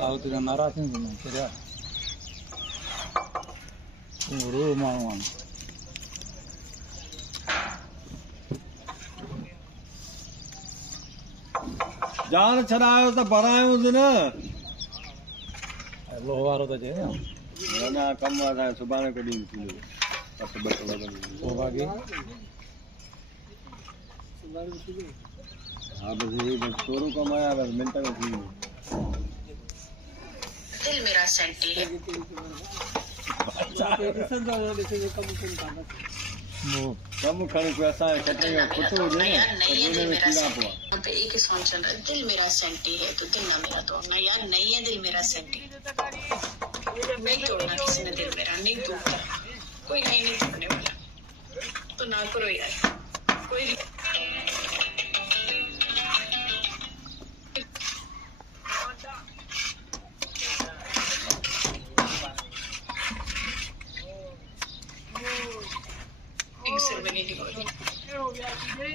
लाओ तुझा नाराज नहीं होना तेरा रो मामा जान छड़ायो तो भरायो न लोहारो तो जे ना कम था सुबाने कडी थी बस बस लगन ओ बाकी हां बस ये चोरू कमाया बस मिनट में थी दिल मेरा सेंटी है कम खण को ऐसा कटने का कुछ हो जाए नहीं है दिल मेरा सेंटी यहाँ पे एक ही सॉन्ग चल रहा है दिल मेरा सेंटी है तो दिल ना मेरा तोड़ना यार नहीं है दिल मेरा सेंटी नहीं तोड़ना किसी ने दिल मेरा नहीं तोड़ता कोई नहीं तोड़ने वाला तो ना करो यार कोई एक सेरेमनी नहीं होगी